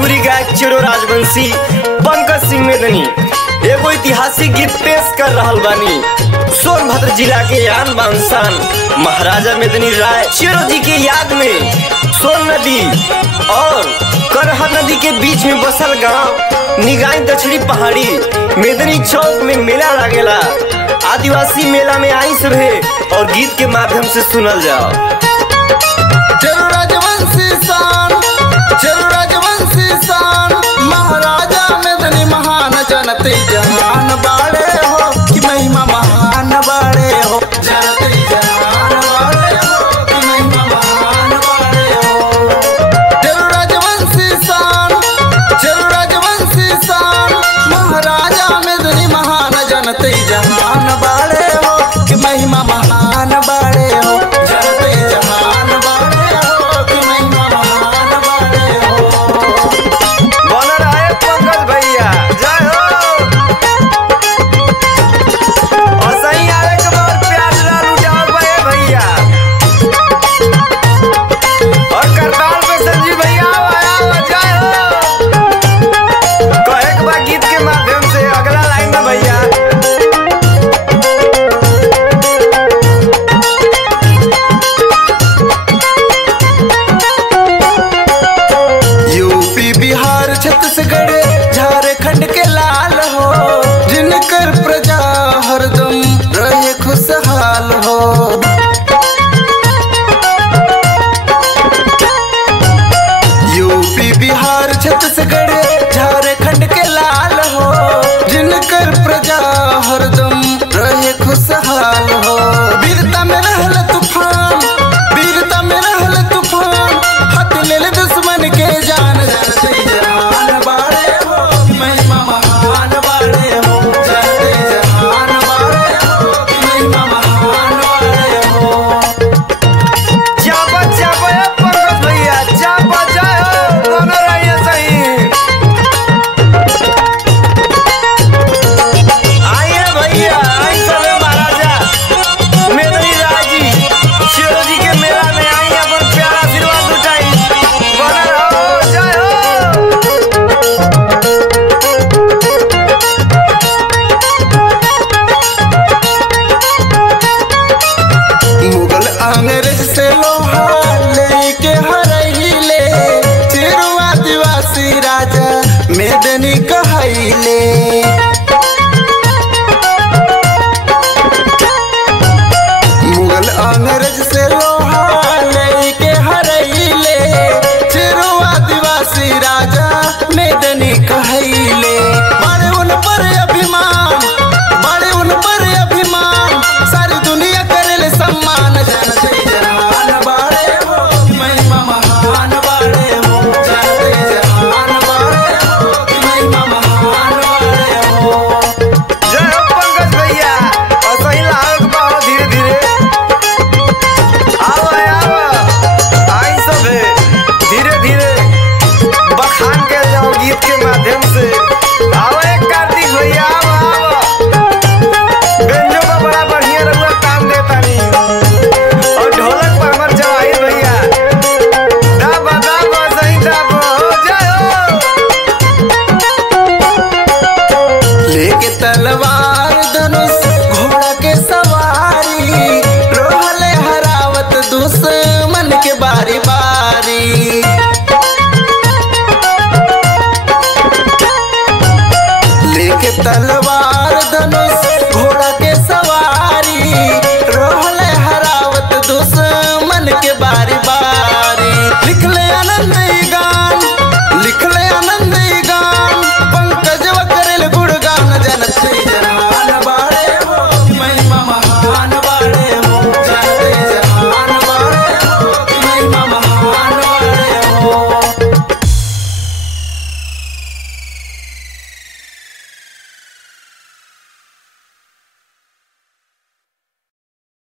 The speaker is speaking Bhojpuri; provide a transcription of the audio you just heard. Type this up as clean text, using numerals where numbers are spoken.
भोजपुरी गायक चिरो राजवंशी पंकज सिंह मेदनी एगो ऐतिहासिक गीत पेश कर रहल बानी। सोनभद्र जिला के आन बान शान महाराजा मेदनी राय चिरो जी के याद में सोन नदी और करहर नदी के बीच में बसल गांव निगाई दक्षिणी पहाड़ी मेदनी चौक में मेला लागेला। आदिवासी मेला में आई सभे और गीत के माध्यम से सुनल जाओ। चिरो राजवंशी शान महाराजा मेदनी महान जनते जहान बाड़े हो कि महिमा महान बाड़े हो, जनते जहान बाड़े हो कि महिमा महान बाड़े हो। चिरो राजवंशी शान महाराजा मेदनी महान जनते जहान बाड़े हो कि महिमा महान बाड़े हो, जनते जहान बाड़े हो कि महिमा महान बाड़े हो। बोल रहा है पंकज भैया जय हो। और सही आवे के बाद प्यार लाल उठाओ भाई भैया और करताल पे संजीव भैया आया जय हो। कहे के बाद गीत के माध्यम से अगला लाइन में भैया यूपी बिहार छत्तीसगढ़ झारखंड के लाल हो, जिनकर प्रजा हरदम रहे खुशहाल हो। यूपी बिहार छत्तीसगढ़